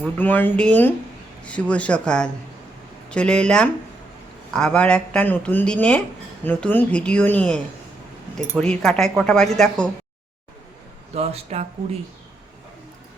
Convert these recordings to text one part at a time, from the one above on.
Good morning, শুভ সকাল। চলে এলাম আবার একটা নতুন দিনে নতুন ভিডিও নিয়ে। ঘড়ির কাঁটায় কটা বাজে দেখো, 10টা 20।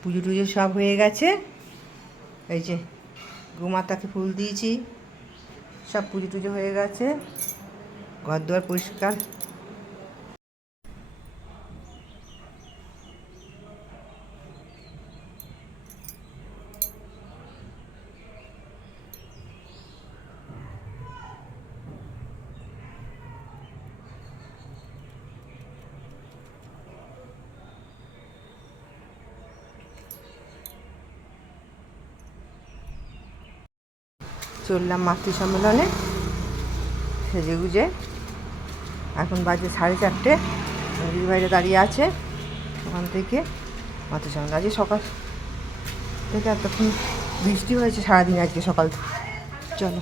পুজো টুজো সব হয়ে গেছে। এই যে গোমাতাকে ফুল দিয়েছি, সব পুজো টুজো হয়ে গেছে, ঘর দুয়ার পরিষ্কার। চললাম মাতৃ সম্মেলনে সেজে গুজে। এখন বাজে 4:30। দিদিভাইরা দাঁড়িয়ে আছে ওখান থেকে মাতৃ সম্মেলন। আজকে সকাল থেকে এতক্ষণ বৃষ্টি হয়েছে সারাদিন আজকে সকাল থেকে। চলো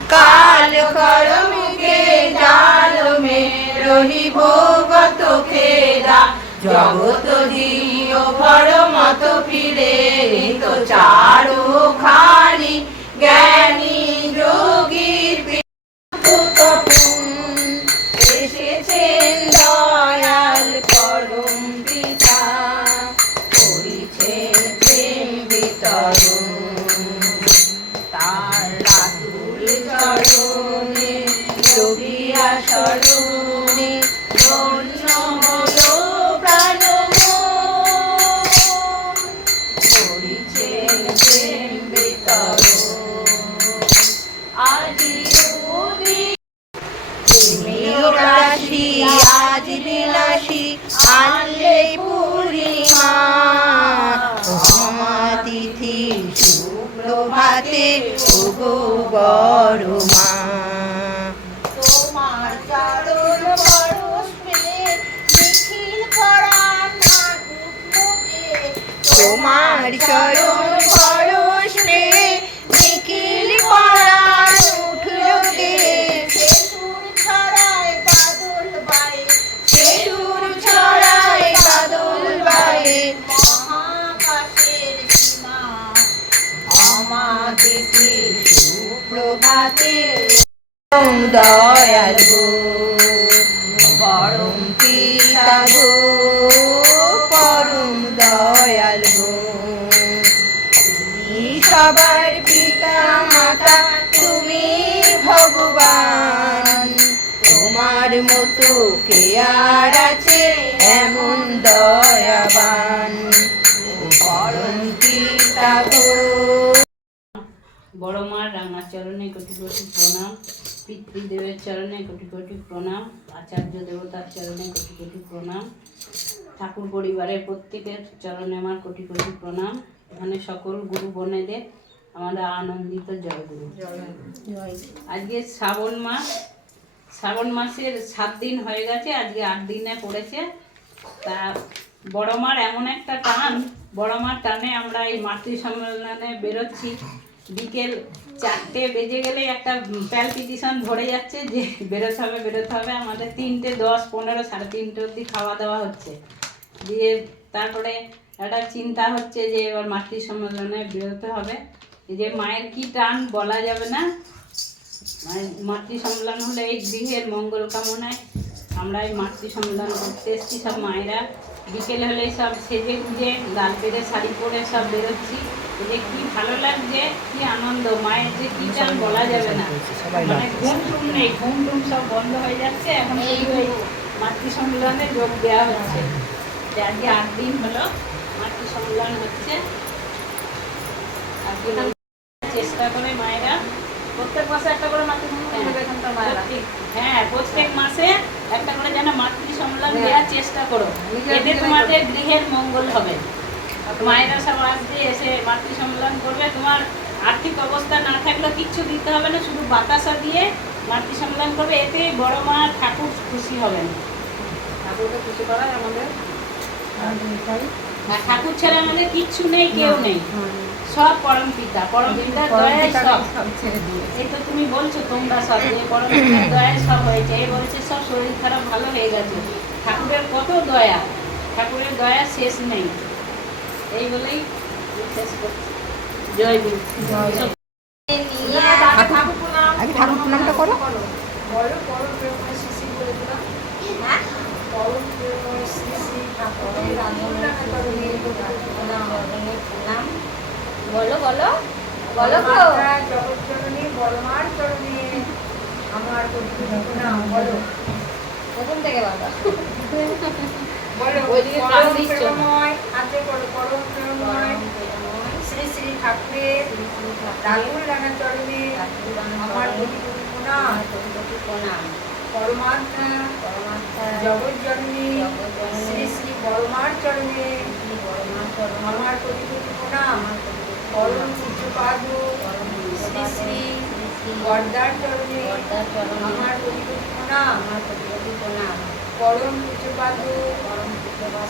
কাল করমুখে জাল মে রহিব গত খেদা, জগত দিও ভর মত ফিরে তো চারু খানি জ্ঞানী যোগীর এসেছেন দয়াল পরম পিতা, করিছেন প্রেম বিতরণ তার রাতুল চরণে যোগিয়া স্মরণে ধন্য হলো প্রাণ করিছেন প্রেম বিতরণ। আজি রাশি আজ বিলাসী আনলে পূর্ণিমা, তিথি সুপ্রভাতে ওগো বড় মা। তোমার চরণ পরশে নিখিল পরাণ উঠলোকে, তোমার চরণ পরশে নিখিল পরাণ উঠলোকে, সুর ছড়ায় বাদল বায়ে, সুর ছড়ায় বাদল বায়ে, মহাকাশের সীমা আমাদিকে সুপ্রভাতে দয়াল গো পরম পিতা গো পরম দয়াল গো। তুমি সবার পিতা মাতা, তুমি ভগবান, তোমার মতো কে আর আছে এমন দয়াবান পরম পিতা গো। বড় মার রাঙা চরণে কোটি কোটি প্রণাম, পিতৃদেবের চরণে কোটি কোটি প্রণাম, আচার্য দেবতার চরণে কোটি কোটি প্রণাম, ঠাকুর পরিবারের প্রত্যেকের চরণে আমার কোটি কোটি প্রণাম। এখানে সকল গুরু বোনেদের আমরা আনন্দিত জয়গুরু। আজকে শ্রাবণ মাসের 7 দিন হয়ে গেছে, আজকে 8 দিনে পড়েছে। তা বড় মার এমন একটা টান, বড় মার টানে আমরা এই মাতৃ সম্মেলনে বেরোচ্ছি। বিকেল 4টে বেজে গেলে একটা প্যালপিটিশন ধরে যাচ্ছে যে বেরোতে হবে। আমাদের 3টে 10 15 3:30 অবধি খাওয়া দাওয়া হচ্ছে। দিয়ে তারপরে একটা চিন্তা হচ্ছে যে এবার মাতৃ সম্মেলনে বেরোতে হবে। এই যে মায়ের কি টান বলা যাবে না। মাতৃ সম্মেলন হলে এই গৃহের মঙ্গল কামনায় আমরা এই মাতৃ সম্মেলন করতে এসেছি। সব মায়েরা বিকেলে হলে সব সেজে গুজে গাল পেরে শাড়ি পরে সব বেরোচ্ছি। যে কি ভালো লাগছে, কি আনন্দ, মায়ের যে কি টান বলা যাবে না। মানে ঘুম টুম নেই, ঘুম টুম সব বন্ধ হয়ে যাচ্ছে। এখন এই মাতৃ সম্মেলনে যোগ দেওয়া হচ্ছে। আজকে 8 দিন হলো মাতৃ সম্মেলন হচ্ছে। চেষ্টা করে মায়েরা প্রত্যেক মাসে একটা করে মাতৃ সম্মেলন, হ্যাঁ প্রত্যেক মাসে একটা করে যেন মাতৃ সম্মেলন দেওয়ার চেষ্টা করো। এতে তোমাদের গৃহের মঙ্গল হবে। মায়েরা সব আসবে, এসে মাতৃ সম্মেলন করবে। তোমার আর্থিক অবস্থা না থাকলেও কিচ্ছু দিতে হবে না, শুধু বাতাসা দিয়ে মাতৃ সম্মেলন করবে। এতে বড় মা ঠাকুর খুশি হবেন। ঠাকুরকে খুশি করাই আমাদের ঠাকুর ছাড়া আমাদের কিচ্ছু নেই, কেউ নেই। সব পরম পিতা দয়ায় সব। ছেড়ে দিয়ে এই তো তুমি বলছো তোমরা সব যে পরম পিতার দয়ায় সব হয়েছে। এই বলছে সব শরীর খারাপ ভালো হয়ে গেছে। ঠাকুরের কত দয়া, ঠাকুরের দয়া শেষ নেই। এই বলেই শেষ করছি। জয় গুরু। আগে ঠাকুর প্রণামটা করো। বলো পরম প্রেমময় শ্রী শ্রী বলে দিলাম। হ্যাঁ, পরম প্রেমময় শ্রী শ্রী ঠাকুরের আনন্দনাথ চরণে প্রণাম। প্রণাম। বলো বলো বলো গো। বড়মাতা জগৎজননী বড়মার চরণে আমার কোটি কোটি প্রণাম। বলো প্রথম থেকে বলো। বলো ওইদিকে কান পরম দিচ্ছ। প্রেমময় হাতে বলো পরম প্রেমময় শ্রী শ্রী ঠাকুরের রাগুল রাঙা চরণে আমার কোটি কোটি প্রণাম। পরমাত্মা জগৎজননী শ্রী শ্রী বড়মার চরণে আমার কোটি কোটি প্রণাম। পরম পূজ্যপাদ শ্রী শ্রী বরদার চরণে আমার কোটি কোটি প্রণাম। পরম পূজ্যপাদ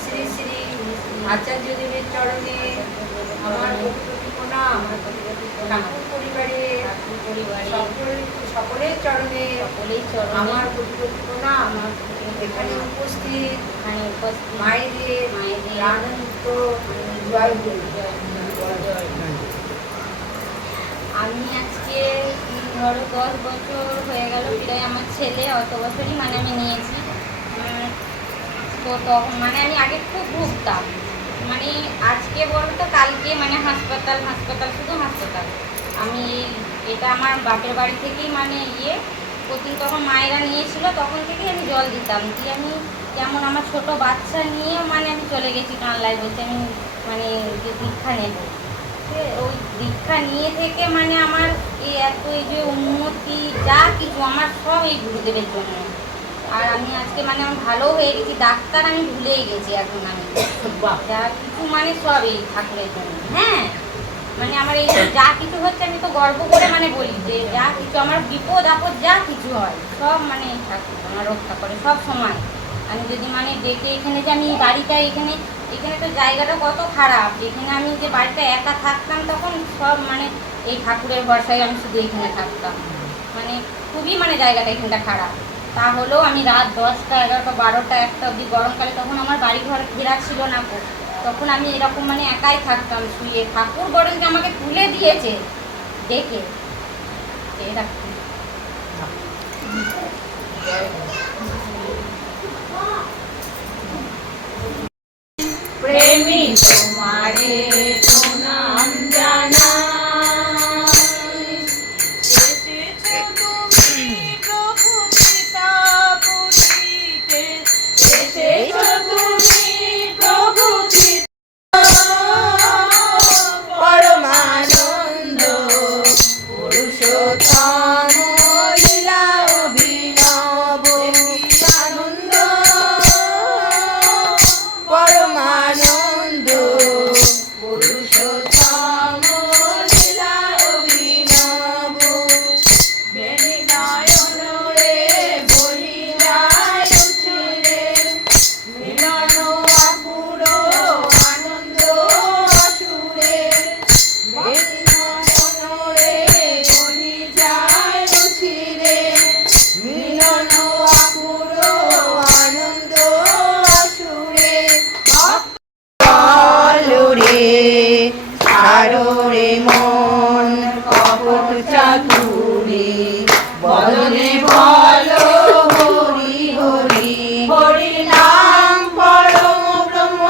শ্রী শ্রী আচার্যদেবের চরণে আমার কোটি কোটি প্রণাম। ঠাকুর পরিবারের সকলের চরণে আমার কোটি কোটি প্রণাম। এখানে উপস্থিত মায়েদের আনন্দ জয় গুরু। আমি আজকে ধরো 10 বছর হয়ে গেল প্রায় আমার ছেলে, অত বছরই মানে আমি নিয়েছি। তো তখন মানে আমি আগে খুব ভুগতাম, মানে আজকে বলতো কালকে মানে হাসপাতাল শুধু হাসপাতাল। আমি এটা আমার বাপের বাড়ি থেকেই মানে প্রতিদিন তখন মায়েরা নিয়েছিল, তখন থেকেই আমি জল দিতাম। দিয়ে আমি যেমন আমার ছোট বাচ্চা নিয়ে মানে আমি চলে গেছি কানলায়, বলতে আমি মানে যে দীক্ষা নেব। ওই দীক্ষা নিয়ে থেকে মানে আমার এই যে উন্নতি যা কিছু আমার সব এই গুরুদেবের জন্য। আর আমি আজকে মানে আমি ভালো হয়ে গেছি, ডাক্তার আমি ভুলেই গেছি এখন। আমি যা কিছু মানে সব এই ঠাকুরের জন্য। হ্যাঁ, মানে আমার এই যা কিছু হচ্ছে আমি তো গর্ব করে মানে বলি যে যা কিছু আমার বিপদ আপদ যা কিছু হয় সব মানে এই ঠাকুর আমার রক্ষা করে সব সময়। আমি যদি মানে ডেকে এখানে যে আমি বাড়িটা এখানে তো জায়গাটা কত খারাপ, এখানে আমি যে বাড়িটা একা থাকতাম তখন সব মানে এই ঠাকুরের ভরসায় আমি শুধু এখানে থাকতাম। মানে খুবই মানে জায়গাটা এখানটা খারাপ। তাহলেও আমি রাত 10টা 11টা 12টা 1টা অবধি গরমকালে তখন আমার বাড়ি ঘর ঘেরা ছিল না, তখন আমি এরকম মানে একাই থাকতাম শুয়ে। ঠাকুর বরং যে আমাকে তুলে দিয়েছে দেখে এরকম। প্রেমী তোমারে প্রণাম জানাই। এসেছো তুমি প্রভু পিতা পুরীতে, এসেছো তুমি প্রভু পিতা পরমানন্দ পুরুষোত্তম লীলা অভিনব আনন্দ পরমানন্দ পুরুষোত্তম লীলা অভিনব বেণী নয়ন রে বহিরায় উঠিলে মিলন অপুর আনন্দ অসুরে বেণী নয়ন রে বহিরায় উঠিলে মিলন অপুর আনন্দ অসুরে রে সারো রে মন কপট চাতুরি বদনে বলো হরি হরি হরি নাম পরম ব্রহ্ম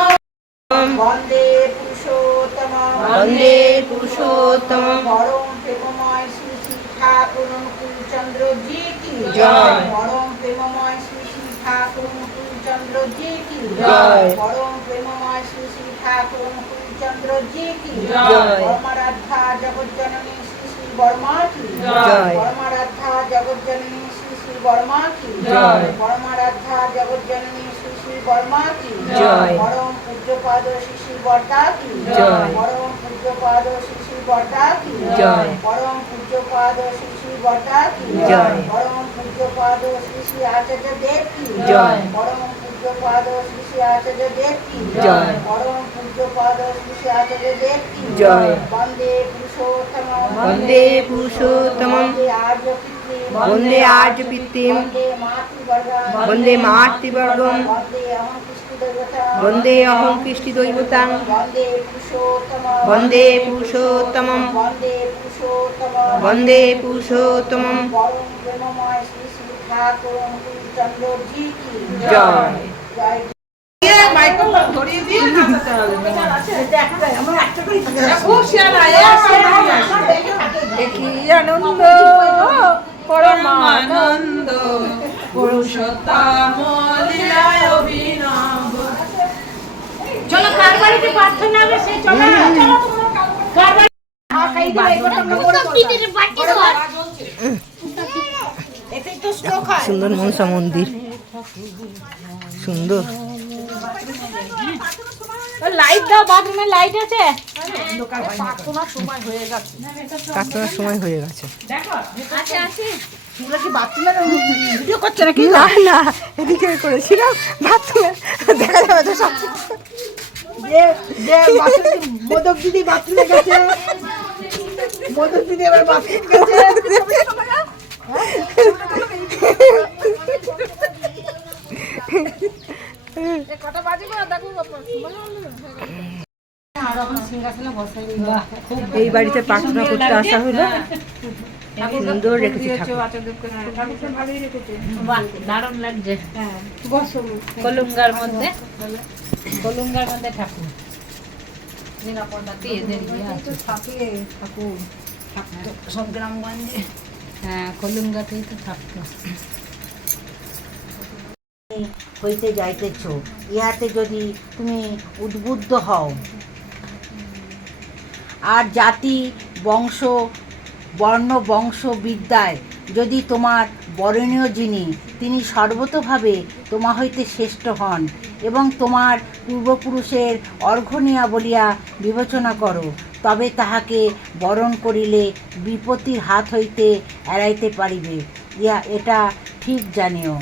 বন্দে পুরুষোত্তম বন্দে পুরুষোত্তম পরম প্রেমময় শ্রী শ্রী ঠাকুর অনুকূলচন্দ্র জি কি জয়। পরম প্রেমময় শ্রী শ্রী ঠাকুর অনুকূলচন্দ্র জি কি জয়। পরম প্রেমময় শ্রী শ্রী ঠাকুর অনুকূলচন্দ্র জি কি জয়। পরমারাধ্যা জগজ্জননী শ্রী শ্রী বর্মা কি জয়। পরমারাধ্যা জগজ্জননী শ্রী শ্রী বর্মা কি জয়। পরমারাধ্যা জগজ্জননী শ্রী শ্রী বর্মা কি জয়। পরম পূজ্যপাদ শ্রী শ্রী বর্দা কি জয়। পরম পূজ্যপাদ শ্রী শ্রী বর্দা কি জয়। পরম পূজ্যপাদ শ্রী শ্রী বর্তা কি জয়। পরম পূজ্যপাদ শ্রী শ্রী আচার্য দেব কি জয়। পরম পূজ্যপাদ শ্রী শ্রী আচার্য দেব কি জয়। পরম পূজ্যপাদ শ্রী শ্রী আচার্য দেব কি জয়। বন্দে পুরুষোত্তম বন্দে পুরুষোত্তমম বন্দে আর্য পিতৃ বন্দে আর্য পিতৃম বন্দে মাতৃবর্গম বন্দে মাতৃবর্গম বন্দে অহং কৃষ্ণ দেবতা বন্দে অহং কৃষ্টি দৈবতাং বন্দে পুরুষোত্তম বন্দে পুরুষোত্তমম বন্দে পুরুষোত্তম বন্দে পুরুষোত্তমম পরম প্রেমময় শ্রী শ্রী ঠাকুর চন্দ্রজি কি জয়। জয় কি আনন্দ পরমানন্দ পুরুষোত্তম লীলায় অভিনব। চলো কার বাড়িতে প্রার্থনা হবে সেই চলো চলো কার বাড়ি সুন্দর মনসা মন্দির, সুন্দর। লাইট দাও, বাথরুমে লাইট আছে। প্রার্থনার সময় হয়ে গেছে। না না, এদিকে করেছিলাম বাথরুমে, দেখা যাবে তো সব। মোদক দিদি বাথরুমে গেছে, মোদক দিদি এবার বাথরুম গেছে। এই বাড়িতে প্রার্থনা করতে আসা হলো, সুন্দর রেখেছি ঠাকুর। দারুণ লাগছে। কলুঙ্গার মধ্যে, কলুঙ্গার মধ্যে ঠাকুর। নিরাপত্তাতে এদের ইয়ে আছে। সংগ্রামগঞ্জে হ্যাঁ, কলুঙ্গাতেই তো থাকতো। হইতে যাইতেছ, ইহাতে যদি তুমি উদ্বুদ্ধ হও, আর জাতি বংশ বর্ণ বংশ বিদ্যায় যদি তোমার বরণীয় যিনি তিনি সর্বতোভাবে তোমা হইতে শ্রেষ্ঠ হন এবং তোমার পূর্বপুরুষের অর্ঘ্যনিয়া বলিয়া বিবেচনা করো, তবে তাহাকে বরণ করিলে বিপত্তির হাত হইতে এড়াইতে পারিবে। এটা ঠিক জানিও।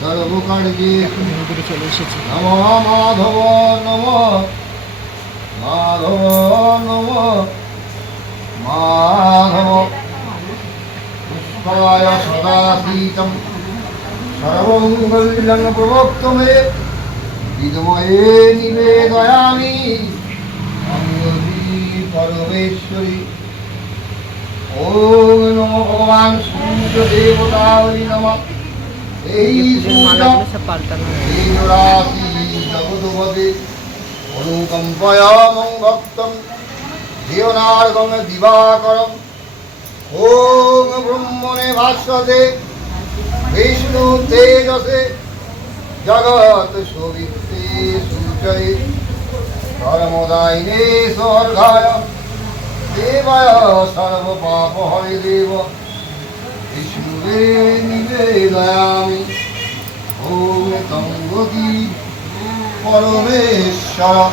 সর্বকার্যে নম মাধব নম মাধব নম মাধব পুষ্পায় সদাশীতম সর্বমঙ্গলং প্রবক্তমে বিদময়ে নিবেদয়ামি অঙ্গী পরমেশ্বরী। ওম নমো ভগবান সূর্য দেবতায় নমঃ। এই মালাগুলো সব পাল্টানো। জগৎপদে অনুকম্পয়া মং ভক্তং জীবনার্গং দিবাকরং। ওম ব্রহ্মণে ভাস্বতে বিষ্ণু তেজসে জগৎ শোভিতে সূচয়ে ধর্মদায়িনে স্বর্গায় দেবায় সর্বপাপহরে দেব বিষ্ণুবে নিবেদয়ামি। ওম তঙ্গতি পরমেশ্বর।